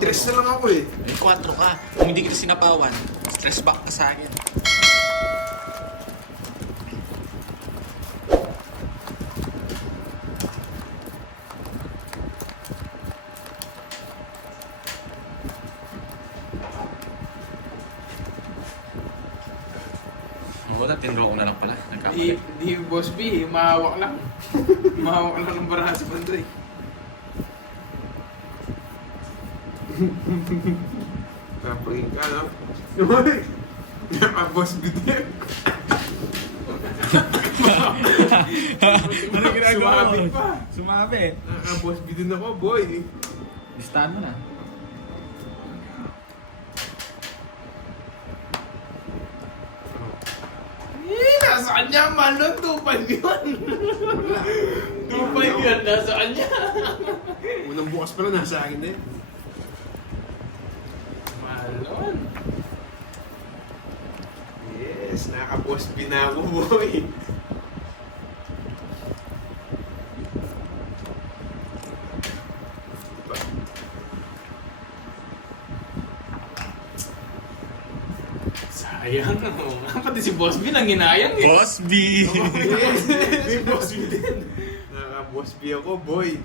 Tres na lang ako eh. May 4 ka. Kung hindi kita sinapawan, stress back ka sa akin. Wala, tinro ko na lang pala. Di Boss B, mahawak lang. Mahawak lang ng baraha sa bandoy. Kapagin ka, no? Uy! Naka-boss B din. Ano ginagawa mo? Sumabit pa. Sumabi. Naka-boss B din ako, boy. Listahan mo na. Nasa kanya, Malon. 2-5 yun. 2-5 yun, nasa kanya. Unang bukas pala nasa akin eh. Malon. Yes, naka-boss B na ako, boy. Sayang. Pati si Boss B nang hinayang eh. Boss B! Yes, si boss B din. Naka-boss B ako, boy.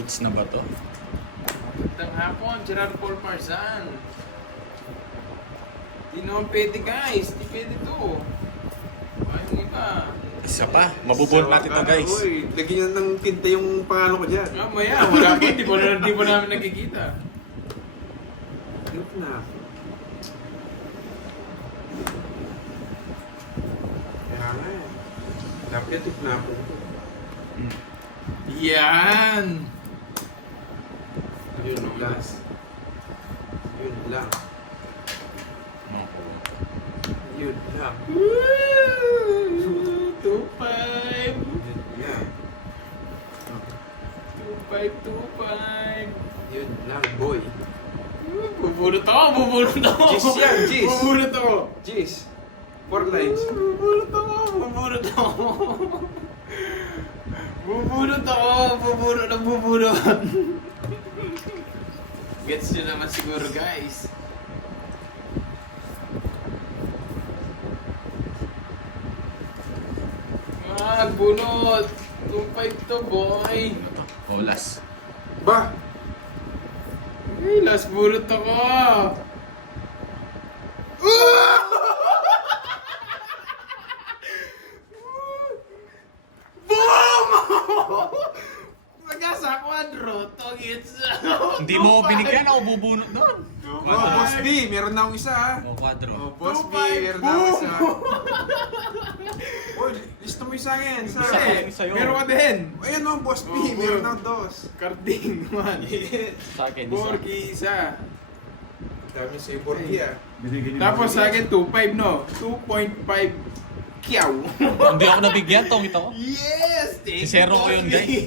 Hits na ba to? Magandang hapon, Gerard Paul Marzan. Di naman pwede guys, di pwede to. Ayaw nga ka. Isa pa. Mabubol natin to guys. Boy, lagyan ng tinta yung pangalan ko dyan. Mamaya, wala pa, di pa namin nakikita. Look na. Kaya nga eh. Dapat yung tip na ako. Yan! Yun lang. Yun lang. Yun lang. Woo! 2-5! Yun lang. 2-5. Yun lang, boy. Bubulot ako, bubulot ako! Jis yan, jis. Bubulot ako! Jeez. 4 lines. Bubulot ako, bubulot ako! Bubulot ako, bubulot na bubulot! Gets nyo naman siguro guys. Bunot! 2-5 to boy! Olas. Ba? Ay, last bunot ako! Boom! Pagkasa kwadro, to gets. Hindi mo binigyan ako bubunot doon. Oh, Boss B, meron na akong isa ha. O, 4. Oh, Boss B, 2-5, meron na akong isa. boom! Oy, lista mo yung sa akin. Sa Isa akin. lang sa'yo. Meron ka din! Ayan o, Boss B, Oh, meron boy. na akong dos. Karding, man. Sa akin, isa. Borgi, isa. Dami sa iyo, Borgi ah. Tapos sa akin, 2.5 no? 2.5 kiyaw. Hindi ako nabigyan, tong ito ko. Yes! Thank Si Zero you, ko yun, Borgi.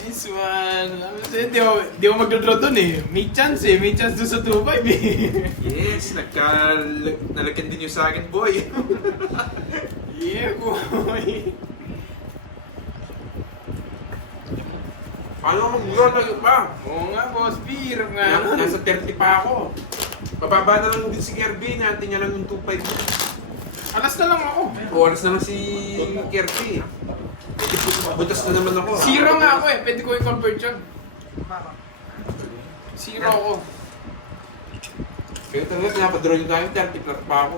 Nice one. Di ako magdodraw dun eh. May chance eh. May chance dun sa 2.5 eh. Yes, nalagyan din yung sa akin, boy. Yeah, boy. Paano mag-draw na yun ba? Oo nga, boss. Hirap nga. Nasa 30 pa ako. Bababa na lang din si Kirby, natin niya lang yung 2.5. Alas na lang ako. Oras na lang si Kirby. Butas na naman ako. Zero nga ako eh. Pwede ko i-convert yun. Zero ako. Kaya talaga pinapadraw nyo tayo, 30 plus pa ako.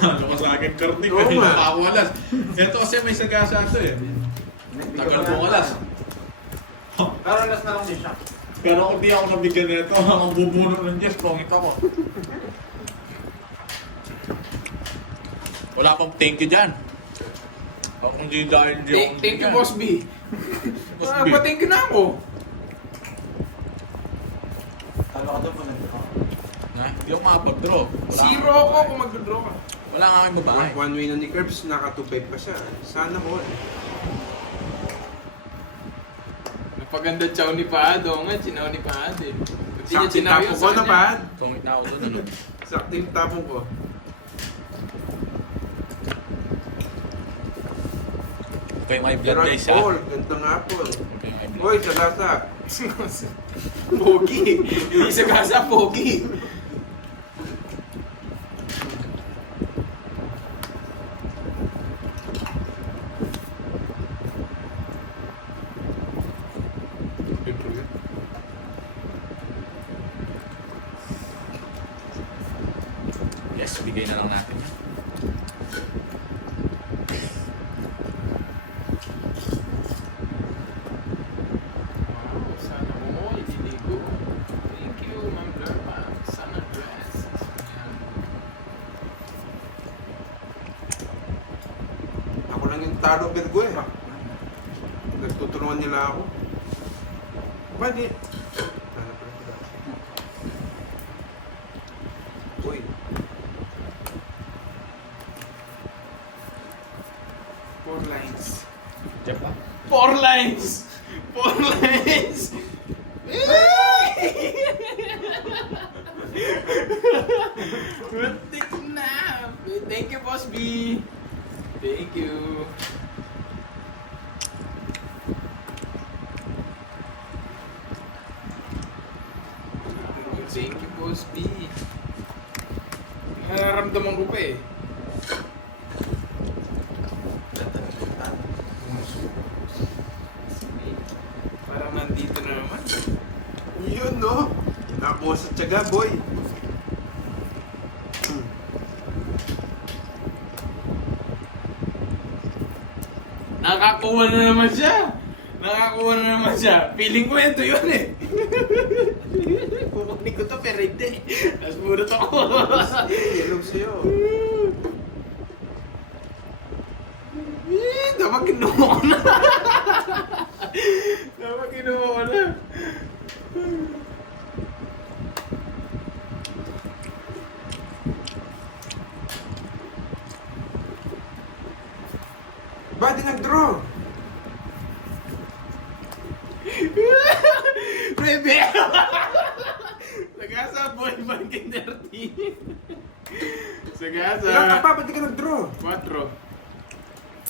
Ano ka sa akin, Karnik? Oo nga. Ako alas. Ito kasi may sagasa ito eh. Tagal mo alas. Pero alas na lang din siya. Pero kung di ako nabigyan nito, ang bubunot ng Diyos, pangit ako. Wala pang thank you dyan. O kung di dahil di ako Thank you, nabigyan. Boss B. Boss B. Pa-thank you na ako. Talo ka doon po nandito. Ha? Hindi ako makapag-draw. Zero ako kung mag-draw ka. Wala nga kang babae. One way na ni Curbs, naka 2.5 pa siya. Sana all. Paganda chow ni Paado nga, chinaw ni Paado eh. Hindi niya Sakto chinaw tapong yun ko sa na, kanya. Pad. Tungit na ako doon, ano? Sakto yung tapong ko. Ito yung my blood, Pero guys, ha? Paul, gandang apple. Ito yung my blood. Hoy, sa lasa. Pogi. Yung isa gasa, pogi. Yes, bigay na lang natin. Wow, sana all iligo. Thank you, Ma'am Lerma. Sana dress. Ayan. Ako lang yung talo Virgo eh. Nagtutulungan nila ako. Ba't di? Uy. Four lines. Diyan pa? 4 lines! 4 lines! Muntik na! Thank you, Boss B! Thank you! Thank you, Boss B! Nararamdaman ko pa eh. Parang nandito na naman. Yun no. Nakuha sa tiyaga, boy. Nakakuha na naman siya! Nakakuha na naman siya! Feeling ko ito yun eh! Kukunin ko to pero hindi. Tapos muna to ako. Hello sa'yo. Dapat kinuha ko na. Dapat kinuha ko na. Ba't di nag-draw? Rebe! Sagasa, boy, banking 30. Sagasa. Ilan ka pa? Ba't di ka nag-draw? 4.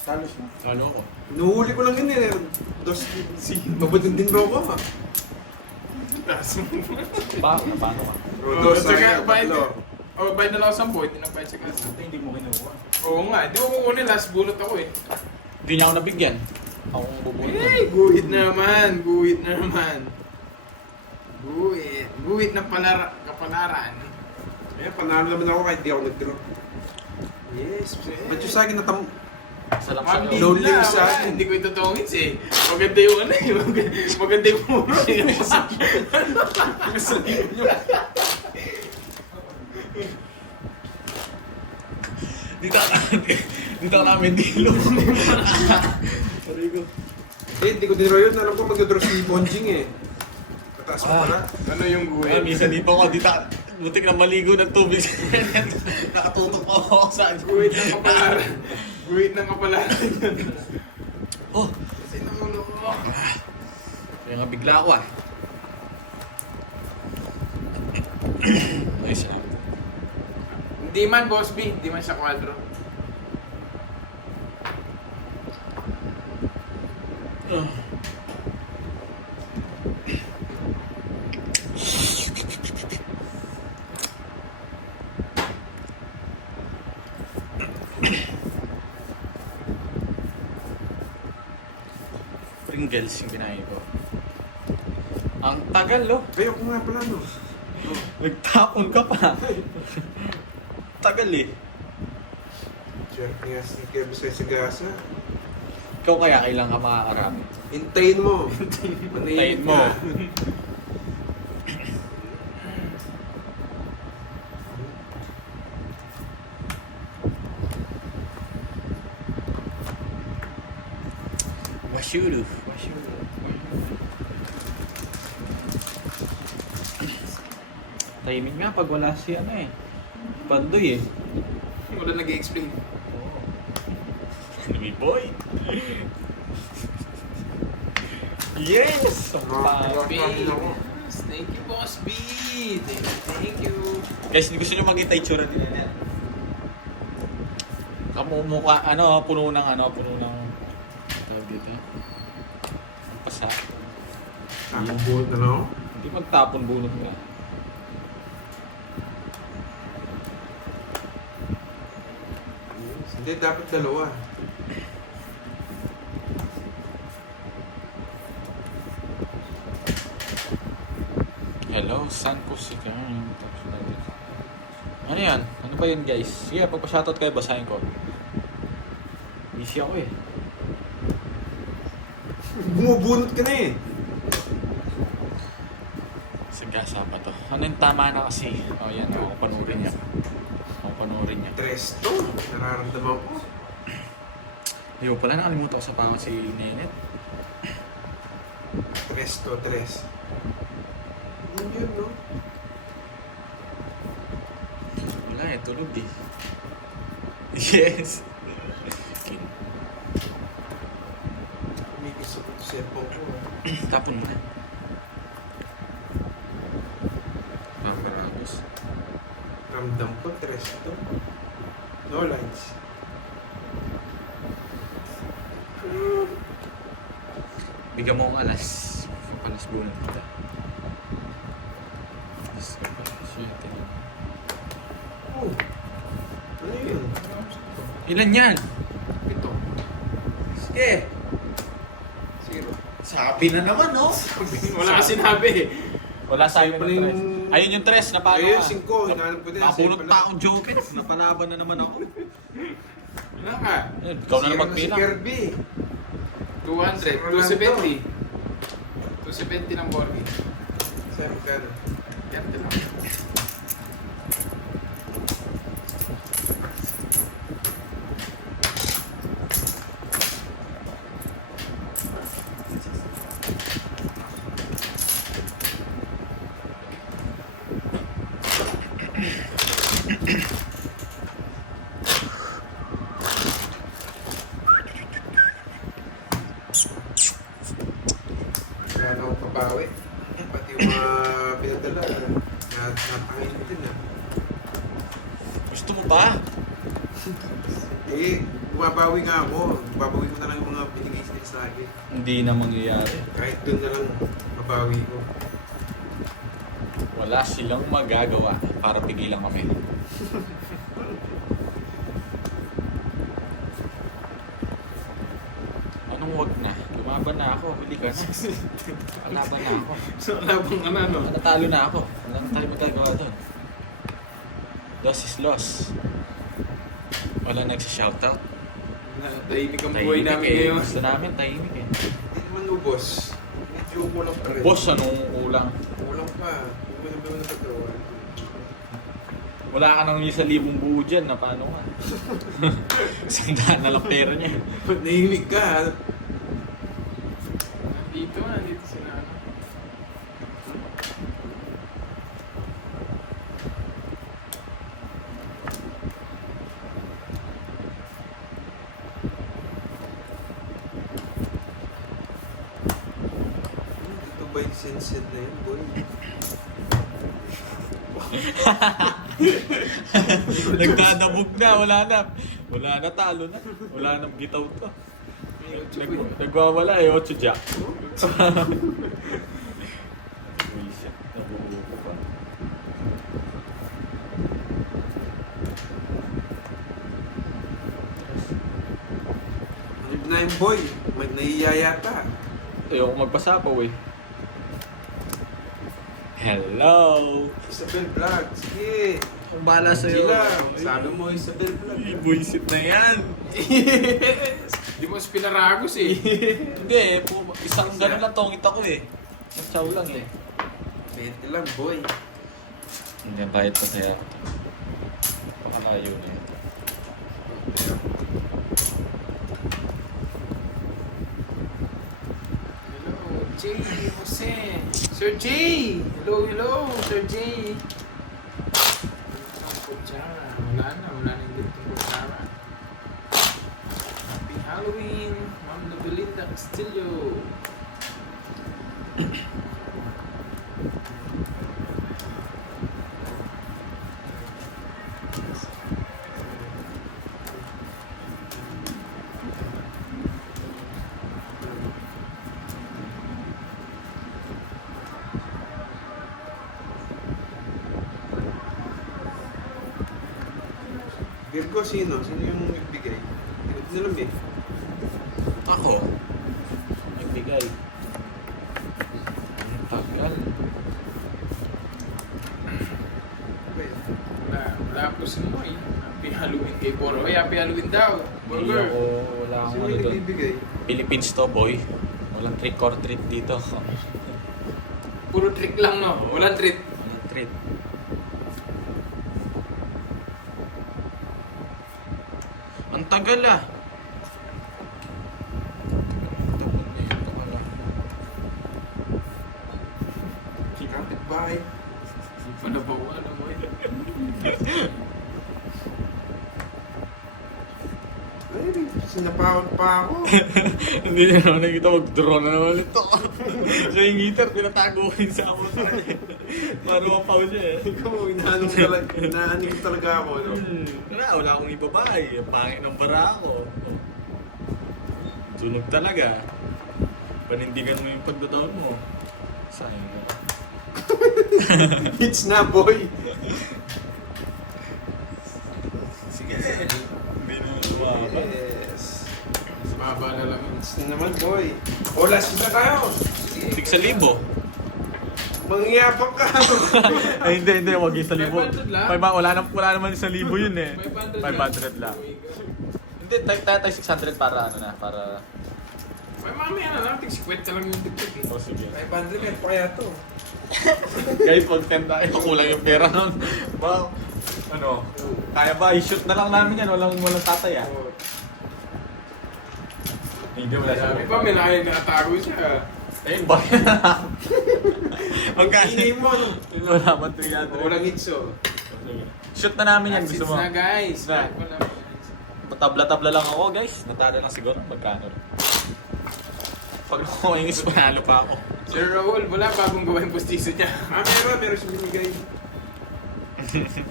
Talos na. Ano ako? Nuhuli ko lang yun eh. Dos, mabuting din draw ko. Paano ka? Dos, Saka, bayad tatlo. oh, bayad na lang ako 10, hindi na bayad sagasa. Ito hindi mo kinuha. Oo nga, hindi ko kukunin, last bulot ako eh. Hindi niya ako nabigyan. Akong bubunod. Eh, guhit na naman, guhit na naman. Guhit, guhit na kapalaran. Eh, panalo naman ako kahit di ako nag-draw. Yes, Ba't yung sa akin natam... Sarap Pag sa Lonely bigla, sa wala, akin. hindi ko itutungits eh. Maganda yung ano eh, maganda yung puro eh. Dito ka namin dilo. Sorry ko. Eh, hindi ko din draw yun. Alam ko mag-draw si Bonjing eh. Pataas pa pala. Ano yung Ay, guhit? minsan dito ako. Dito, butik na maligo ng tubig. Nakatutok ako sa... Guhit ng kapalaran. Guhit ng kapalaran. Oh, Kasi namulo ko. kaya nga bigla ako ah. Nice ah. Hindi man, Boss B. Hindi man siya kwadro. Pringles yung binahin ko. Ang tagal, oh. Ay, ako nga pala no. Nagtapon ka pa. Tagal eh. Sure, nga si Kevin sa Sagasa. Ikaw kaya kailan ka makakarami? Hintayin mo. Hintayin mo. Washuru. Washuru. Timing nga pag wala si ano eh. Pandoy eh. Wala nag-explain. Enemy boy. Yes! Big. Thank you, Boss B. Thank you. Guys, hindi gusto nyo makita itsura din yan. Kamumukha, puno ng tawag dito. Ang pasa. Takang buhot na lang ako. Hindi magtapon bunot nga. Hindi, dapat dalawa. Hello, saan ko si Karen? Ano yan? Ano ba yun guys? Sige, pagpa-shoutout kayo, basahin ko. Busy ako eh. Bumubunot ka na eh. Sigasa pa to. Ano yung tama na kasi? O yan, ako panurin niya. Ako panurin niya. Tres to. Nararamdaman ko. Yo, pala nakalimutan ko sa pangalan si Nenet. Tres to, tres. Yun, no? Wala eh, tulog eh. Yes! May gusto ko ito cellphone ko. Tapon mo na. Paparagos. Ramdam ko, tres to. No lines. Bigyan mo ang alas. Palas bunot kita. Oh. Ano yun? Ilan yan? Ito. Sige! Zero. Sabi na naman, no? Wala ka sinabi. Wala sa'yo Ano ng yung- tres. Ayun yung tres, napalo Ayun, ka. 5. Hinahanap ko din. Mapulot Sa'yo pa akong jokets. Napalaban na naman ako. Wala ka. Ayun, ikaw na lang Si magpilang. Kirby. 200, 270. 270 ng Borgi. Sa'yo magkano? Yan, din lang. Kaya na akong pabawi. Pati yung mga pinadala. Napakain ko din ah. Gusto mo ba? Eh, bumabawi nga ako. Babawi ko na lang yung mga binigay sila sa akin. Hindi na mangyayari. Kahit doon na lang mabawi ko. Wala silang magagawa para pigilan kami. Anong wag na? Lumaban na ako. Huli ka na. Laban na ako. So, labang ka na, no? Natalo na ako. Wala na tayo magagawa doon. Loss is loss. Wala nagsa-shoutout. Tahimik ang buhay namin eh. ngayon. Gusto namin tahimik eh. Hindi naman ubos. Medyo kulang pa rin. Boss, anong kulang? Kulang pa. Kulang pa na ito. Wala ka nang 1,000 buo dyan na paano ka? 100 na lang pera niya. Ba't nahimik ka? Nandito sila, ano? Ito ba yung sensit na yun, boy? Nagdadabog na, wala na. Wala na, talo na. Wala nang bitaw to. Nagwawala eh, 8 jack. Buisit, nabubuko pa. Ano na yung boy? Nahiya yata. Ayoko magpasapaw eh. Hello! Isabel Vlog. Sige. Kung bala Sige sa'yo. lang. Sabi mo Isabel Vlog. Buisit na yan. Di mo spinaragos eh. Hindi eh, isang gano'n lang tongit ako eh. Isang chow lang eh. 20 lang, boy. Hindi, bayad pa sa'yo. Pakalayo na yun. Hello, Jay Jose. Sir Jay! Hello, Sir Jay. Ang kutsara. Wala na din itong kutsara. Happy Halloween, Ma'am Belinda Castillo. Virgo, sino? Sino yung nagbigay? Hindi ko alam eh. Ako? Nagbigay. Ang tagal. Wala ako si Moy. Happy Halloween kay Boro. Ay, Happy Halloween daw. Hindi Burger. ako, wala akong Sino ano yung doon. nagbibigay? Philippines to, boy. Walang trick or treat dito. Puro trick lang, no? Walang treat. Walang treat. Ang tagal ah. Tagal na yun, tagal ah. Kapit bahay. Panabawa na mo eh. Ay, sinapawan pa ako. Hindi na naman nakikita mag-draw na naman ito. Siya yung heater, pinatago ko yun sa ako sa kanya. Para mapaw siya eh. Ikaw, inaanin ko talaga ako. No? Wala akong ibabae. Ang pangit ng bara ako. Sunog talaga. Panindigan mo yung pagdataon mo. Sayang mo. Hits na, boy. Sige. Hindi naman umabot. Yes. Maba na lang yun. Hits na naman, boy. O, last na tayo. 6,000. Mangyayabang ka. Ay, hindi. Huwag yung 1,000. 500 lang. Wala naman 1,000 yun eh. 500 lang. Hindi, tayo 600 para ano na, para... May mamaya na lang. Tig-squat ka lang yung tig-tig eh. Oh, sige. 500 kahit pa kaya to. Guys, content tayo. Kulang yung pera nun. Wow. Ano? Kaya ba? I-shoot na lang namin yan. Walang tatay ah. Hindi, wala siya. Sabi pa, may nakatago siya. Ayun ba? Magkano? Hindi mo, no? Wala man 300. Walang hits, oh. Shoot na namin yan. Assets Gusto mo? na guys. Na. Back mo na. Tabla-tabla lang ako guys. Natalo lang siguro. Magkano rin. Pag nakuha panalo pa ako. Sir Raul, wala bagong gawa yung postiso niya. Meron siya binigay.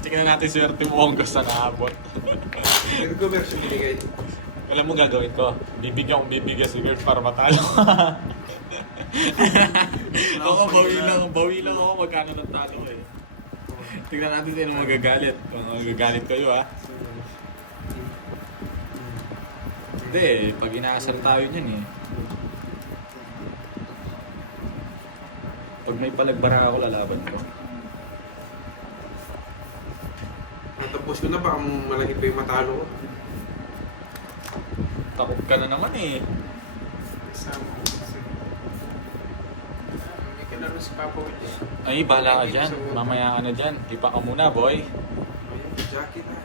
Tingnan natin swerte mo kung gusto naabot. Virgo, meron siya binigay. Alam mo gagawin ko? Bibigyan si Girl para matalo. Ako, bawi lang ako magkano ng talo eh. Tingnan natin sino magagalit. Kung magagalit kayo ha. Hindi, pag inaasar tayo niyan eh. Pag may palagbara ako, lalaban ko. Natapos ko na, baka malaki pa yung matalo ko. Takot ka na naman eh. Kasama ko kasi. May kalaro si Papa Will eh. Ay, bahala ka dyan. Mamaya ka na dyan. Di pa ka muna, boy. Ayun, jacket na.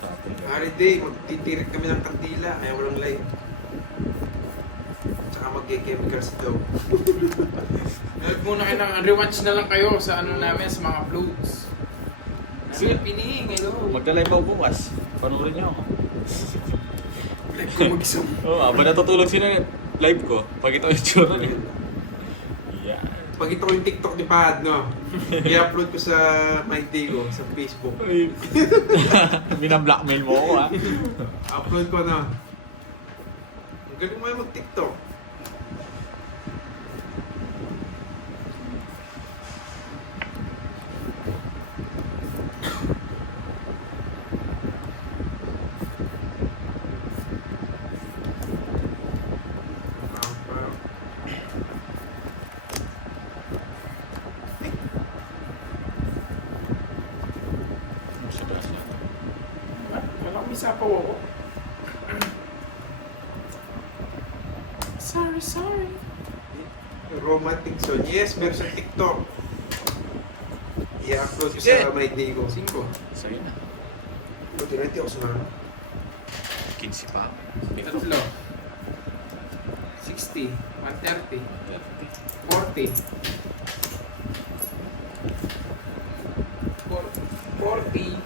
Tapos. Holiday, magtitirik kami ng kandila. Ayaw walang light. Tsaka mag-chemicals daw. Nag muna kayo ng rewatch na lang kayo sa ano namin, sa mga uploads. Sige, pining, hello. Magda-live ako bukas. Panurin niyo ako. Like ko mag-zoom. Oo, aba natutulog sila live ko. Pag ito yung tsura niya. Yeah. Pag ito ko yung TikTok ni Pad, no? I-upload ko sa My Day ko, sa Facebook. Binablockmail mo ako ha. Upload ko na. Ang galing mo yung mag-TikTok. Wala kong isapaw ako. Sorry. Romantic song. Yes, meron sa TikTok. I-upload ko Sige. sa My Day ko. 5. Sa'yo na. Buti na hindi ako sumama. 15 pa. 3. 60. 130. 40. 40.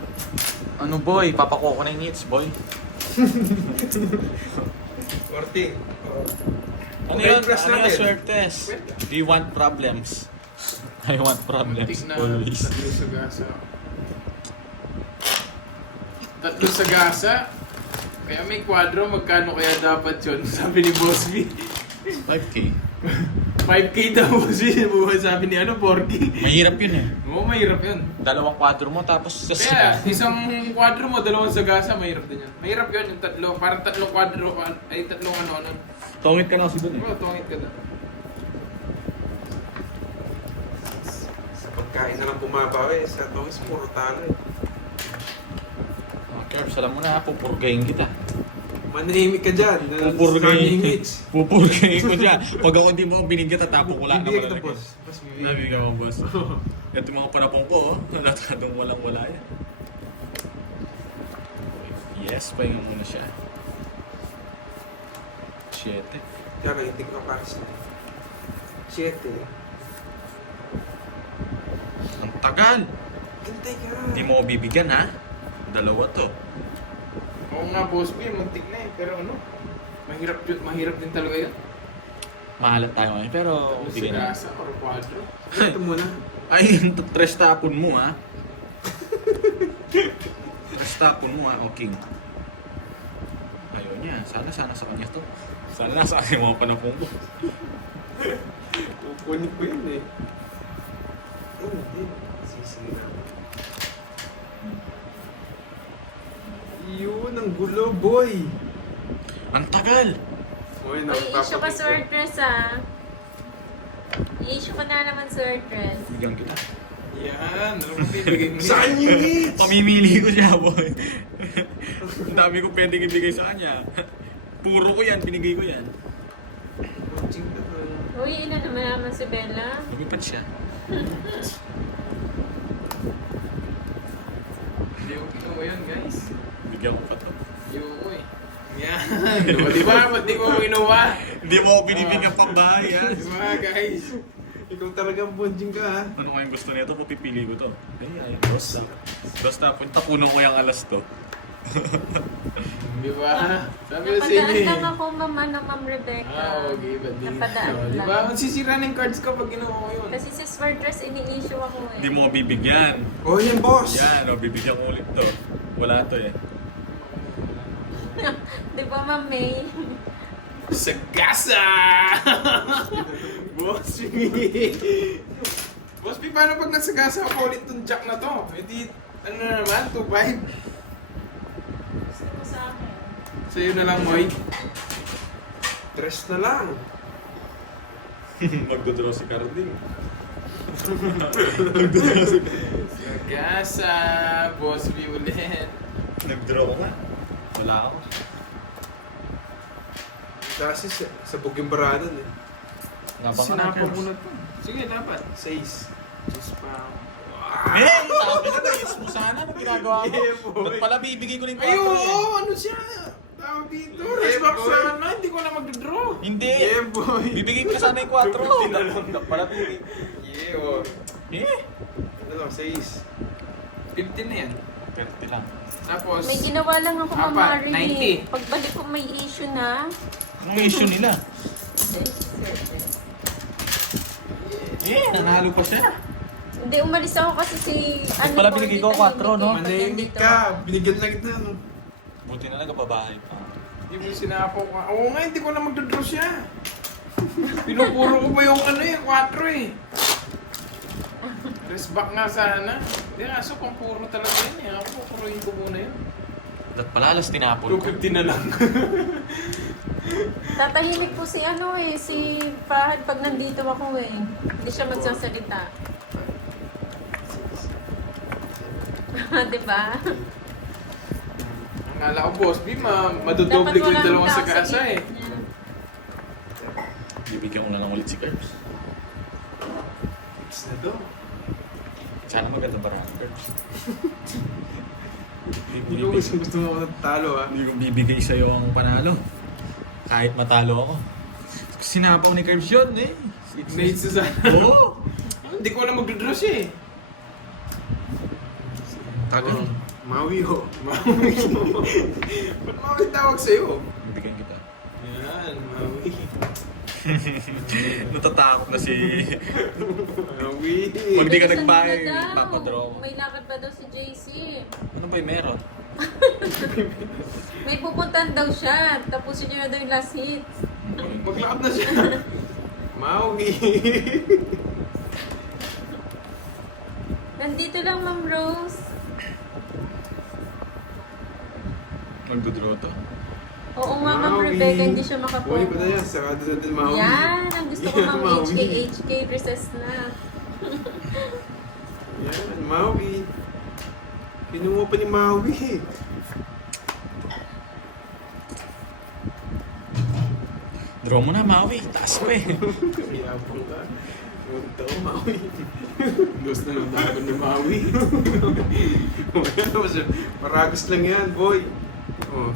Ano boy? Papakuha ko na yung hits boy. 40. Ano Okay, yun? press Ano yun, natin. Swertes? Do you want problems? I want problems, Muntik na always. tatlo sa gasa. Tatlo sa gasa? Kaya may kwadro, magkano kaya dapat yun? Sabi ni Boss B. 5K. 5K daw, Boss B. Sabi ni 4K. Mahirap yun eh. Oo, mahirap yun. Dalawang kwadro mo tapos sa Kaya, isang kwadro mo, dalawang sagasa, mahirap din yan. Mahirap yun, yung tatlo. Parang tatlong kwadro, ay tatlong ano. Tongit ka na kasi dun eh. Oo, tungit ka na. Sa pagkain na lang bumabawi. Sa tongis, puro talo eh. Oh, Kerbs, alam mo na, pupurgayin kita. Manahimik ka dyan. Pupurgayin. Hits. Pupurgayin ko dyan. Pag ako di mo binigyan, tatapon ko lang Hindi naman. kita, boss. Mas bibigyan. Nabigyan mo, boss. Ito yung mga panapong ko, oh. Natadong walang-wala yan. Yes, pahingan mo na siya. 7. Kaya nga, hindi ko na pares na. 7. Ang tagal! Hintay ka. Hindi mo ako bibigyan, ha? Dalawa to. Oo nga, Boss B, muntik na eh. Pero ano, mahirap din talaga yun. Mahalat tayo ngayon, pero Tatlo bigyan na. sagasa or kwadro. Ito muna. Ay, tres tapon mo, ha? Tres tapon mo, ha? O, king. Ayaw niya. Sana sa kanya to. Sana nasa akin yung mga panapong ko. Kukunin ko yun eh. Hindi. Sisira. Yun, ang gulo, boy. Ang tagal! Uy, Uy, issue ka Swertres ah. I-issue ka na naman Swertres. Bigyan kita. Yan, ano mo bibigay mo? Saan yung hits? Pamimili ko siya, boy. Ang dami ko pwedeng ibigay sa kanya. Puro ko yan, binigay ko yan. Coaching na ba? Uy, ina naman si Bella. Lumipat siya. Hindi ko kinuha yun, guys. Bigyan ko pa to. Yung eh. Yan. O, di ba? Ba't di ko kinuha? Hindi mo ako binibigyan pang bahay, ha? Di ba, guys? Ikaw talagang bonjing ka, ha? Ano kayong gusto nito? Pupipili ko to. Ay, basta. Basta, puno ko yung alas to. Di ba? Sabi ko sa inyo Napadaan eh. lang ako, Ma'am Rebecca. Okay, ba't di? Napadaan Di lang. ba? Magsisira ng cards ka pag kinuha ko yun. Kasi si Swertres, ini-issue ako eh. Hindi mo ako bibigyan. Oh, yan, boss. Yan, o, bibigyan ko ulit to. Wala to eh. Di ba, Ma'am May? Sagasa! Boss P! Boss P, paano pag nasagasa ako ulit tong jack na to? E di, ano na naman, 2-5. Gusto mo sa akin. Sa'yo na lang, Moy. Tres na lang. Magdodraw si Carding. Sagasa! Boss P ulit. Nagdraw ko nga. Wala ako. Kasi sabog yung baranan eh. Sinapa mo na to. Sige, dapat. 6. Just pa. Eh! Sabi na guys mo sana. Anong ginagawa mo? Yeah, boy. Ba't pala bibigay ko rin Ay, oo! Ano siya? Tawag dito. Respect boy. sa ano, hindi ko na magdodraw. Hindi! Yeah, boy. Bibigay ko na sana yung 4. Ba't pala bibigay? Yeah, oh. Eh! Ano lang, 6. 15 na yan. 30 lang. Tapos, May ginawa lang ako, Ma'am Apat, Marie. 90. Pagbalik ko may issue na. Anong issue nila? Eh! Nanalo pa siya. Hindi, umalis ako kasi si... Ano Pala binigay ko 4, no? Manahimik ka. Binigyan lang kita, no? Buti na nagpabahay pa. hindi mo sinapo ka. Oo nga, hindi ko na magdodraw siya. Pinupuro ko pa yung ano eh, 4 eh. Rest back nga sana. Hindi nga, so pang puro talaga yun eh. Ako, pupuruin ko muna yun. Dapat pala alas tinapon ko. 250 na lang. Tatahimik po si ano eh, si Fahad pag nandito ako eh. Hindi siya magsasalita. Diba? Akala ko, Boss B, madodoble ko yung dalawang tao sagasa eh. gitna. Bibigyan ko na lang ulit si Curbs. Fix na to. Sana maganda parang Curbs. Hindi ko gusto mo ako natalo, ha? Hindi ko bibigay sa'yo ang panalo. Kahit matalo ako. Sinapaw ni Curbs yun eh. Nate Susana. Oo! Hindi ko na magdodraw siya eh. Tagal. Mawi, ho. Maui. Ba't Maui tawag sa'yo? Bibigyan kita. Yan, Maui. Natatakot na si... Maui. Pag di ka Bilisan nagbahay, mo na daw. papadraw. May lakad pa daw si JC. Ano ba yung meron? May pupuntahan daw siya. Tapusin niyo na daw yung last hits. Maglakad na siya. Maui. Nandito lang, Ma'am Rose. Magdodraw to? Oo nga, Ma'am Maui. Rebecca, hindi siya Buhay makapunta. pa na yan. Saka doon natin Maui. Yan, ang gusto ko, Yan, Ma'am Maui. HK recess na. Yan, Maui. Kinuha pa ni Maui. Draw mo na, Maui. Taas ko eh. Yabang ka. Punta ko, Maui. Gusto na yung dapat ni Maui. Maragos lang yan, boy. Oh.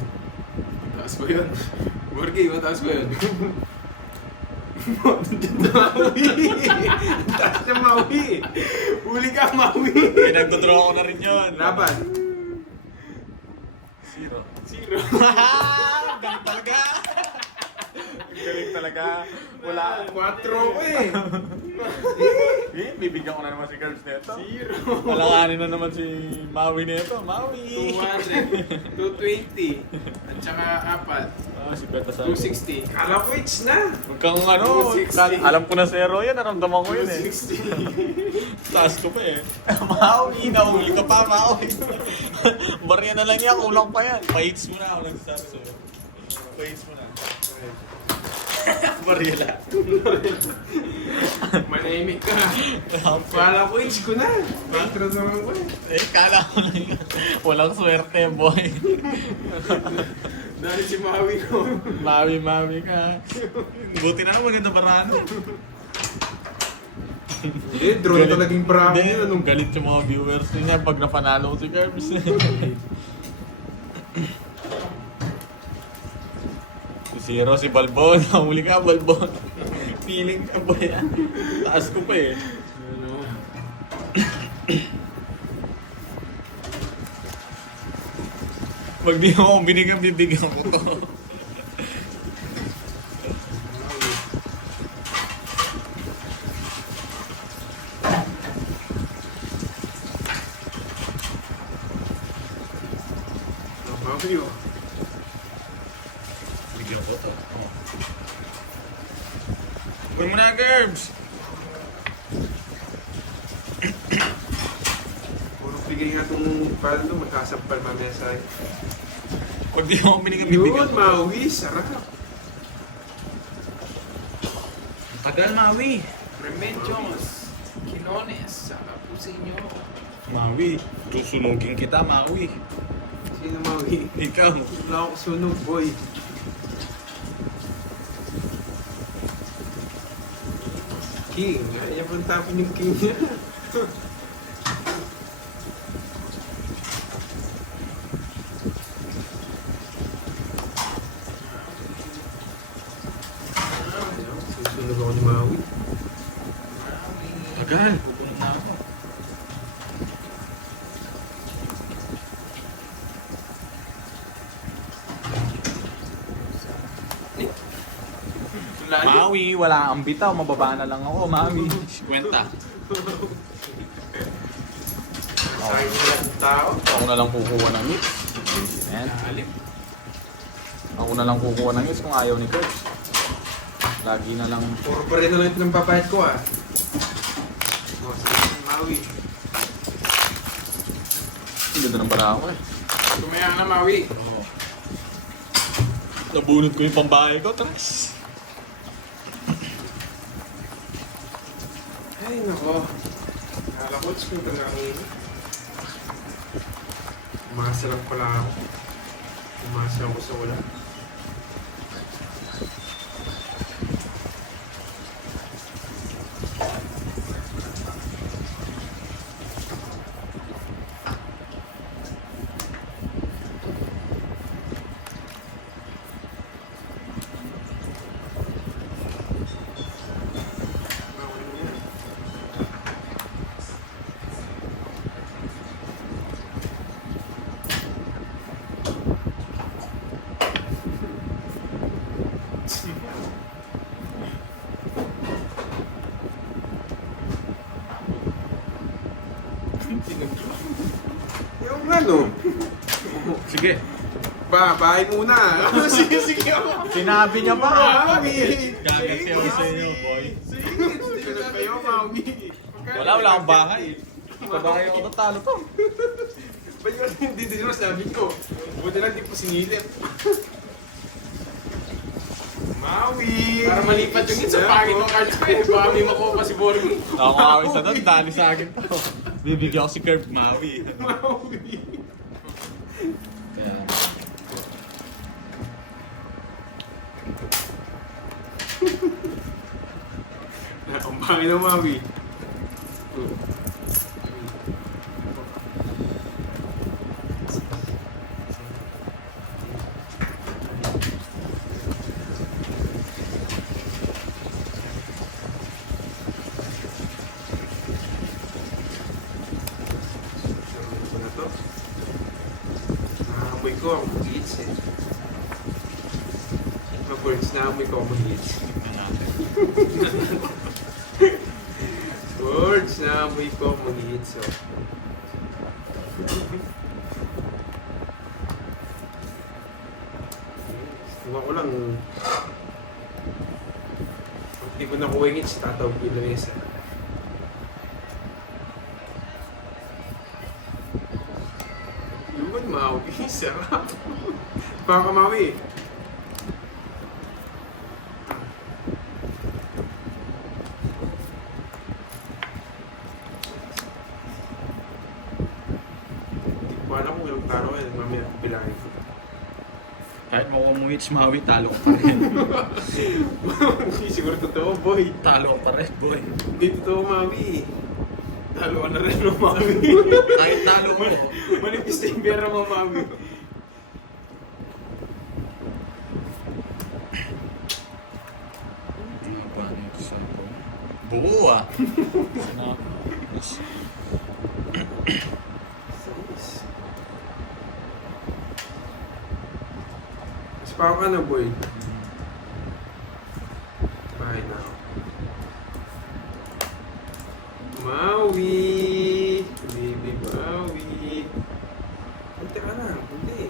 Mataas ba yun? Borgi, mataas ba yun? Maui! Taas na Maui! Huli ka, Maui! Pinagdodraw ko na rin yun. Laban. Zero. Zero. Galing talaga. Galing talaga. Wala. 4 ko eh. Bibigyan ko na naman si Curbs nito. Zero. Alanganin na naman si Maui nito. Maui! 200, 220, at saka 4, Ah, si Beta sa 260. Kala ko it's na. Huwag kang ano, 260. alam ko na zero yan, naramdaman ko yun eh. 260. Taas ko pa eh. Maui, nahuli ka pa, Maui. Barya na lang yan, kulang pa yan. Pa-hits mo na ako nagsasabi sa'yo. Pa-hits mo na. Barya lang. Manahimik ka. Kala ko it's ko na. Patro naman ko eh. Eh, kala ko lang yan. Walang swerte, boy. Dahil si Maui ko. Maui ka. Buti na maganda barano. Eh, drone talagang bravo Hindi, yun. Anong galit yung mga viewers niya pag napanalo si Curbs. Si Zero, si Balbon. Huli ka, Balbon. Feeling ka ba yan? Taas ko pa eh. Pag di mo akong binigyan, bibigyan ko to. Maui oh. Bigyan ko to. Oh. Huwag mo na, Curbs! Puro bigay nga itong paldo. Magkasampal mamaya sa'yo. Pag di mo akong binigyan, bibigyan Yun, ko to. Maui. Sarap. Tagal, Maui. Remedios, Quinones, saka Pusinyo. Maui, susunugin kita, Maui. Sino Maui? Ikaw. Wala akong sunog, boy. King. Ayaw pang tapin yung king niya. Susunog ako ni Maui. Tagal. Pupunod na ako. Lalim. Maui, wala kang bitaw. Mababa na lang ako, Maui. Kwenta. Sayang na lang yung tao. Ako na lang kukuha ng hits. Ayan. Lalim. Ako na lang kukuha ng hits kung ayaw ni Curbs. Lagi na lang. Puro pa rin na lang ito ng papayat ko ah. Oh, sige, Maui. Ang ganda ng para ako eh. Tumaya na, Maui. Oo. Nabunod ko yung pambahay ko, Tres. Ay, nako. Kala ko, kung tanangin. Umasa lang pala ako. Umasa ako sa wala. ano? Sige. Bahay muna. Sige, sige ako. Sinabi niya pa. Mami! Gaganti ako sa inyo, boy. Sige na kayo, Mami. Wala akong bahay. Pabahay ako natalo to. Ba't yun hindi din naman sabi ko? Buti lang di po sinilip. Maui! Para malipat yung hit sa pangit ng cards ko eh. Baka may makuha pa si Borgi. Ako kawin sa doon, dali sa akin to. Bibigyan ko si Curve Maui. Maui! Kaya, Ang bangin ng Maui. Ano na to? Naamoy ko ang hits eh. Mga birds, naamoy ko ang hits. tignan natin. Birds, naamoy ko ang hits oh. Tingnan ko lang. Pag di ko nakuha yung hits, tatawag ko yung lamesa. Yun, Maui. Sarap. Baka Maui. Hindi ko alam kung ilang taro eh. Mamaya bilangin ko. Kahit makuha mo hits Maui, talo ko pa rin. Hindi siguro totoo, boy. Talo ko pa rin, boy. Hindi totoo, Maui. Talo ka na rin, no, Maui. Kahit talo ko. Manipis na yung pera mo, Maui. Paano ito sa ako? Buo ah. Sinapos. Mas pa ka na, boy. Bahay na ako. Maui! Baby Maui! Punti ka na, punti.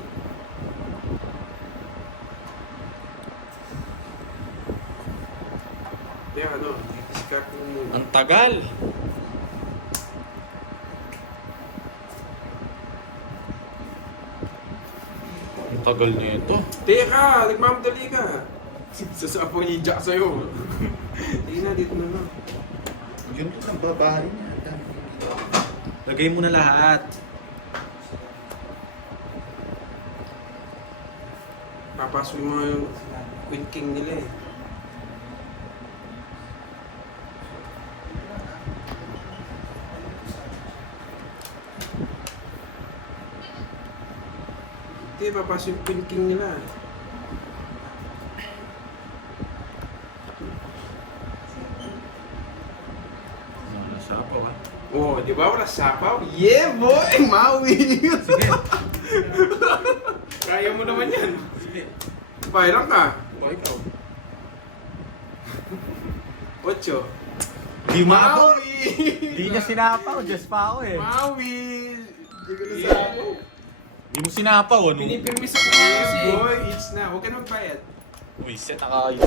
Kaya ano, discard mo muna. Ang tagal. Ang tagal nito. Teka! Nagmamadali ka! Sasapo niya yung jack sa'yo. Hindi na, dito na lang. Yun ito ang babae niya. Lagay mo na lahat. Papasok mo yung Queen King nila eh. Hindi, papasok yung Queen King nila. Sapaw ah. Oh, di ba? Wala sapaw? Yeah, boy! Maui! Sige. Kaya mo naman yan. Sige. Bayrang ka. O ikaw. 8. Di Maui! Di niya sinapaw. Just pa ako eh. Maui! Hindi ko na sapaw. Di mo sinapaw ano? Pinipirmi sa kanya kasi. Boy, it's na. Huwag ka na magbayad. Uy, set ako.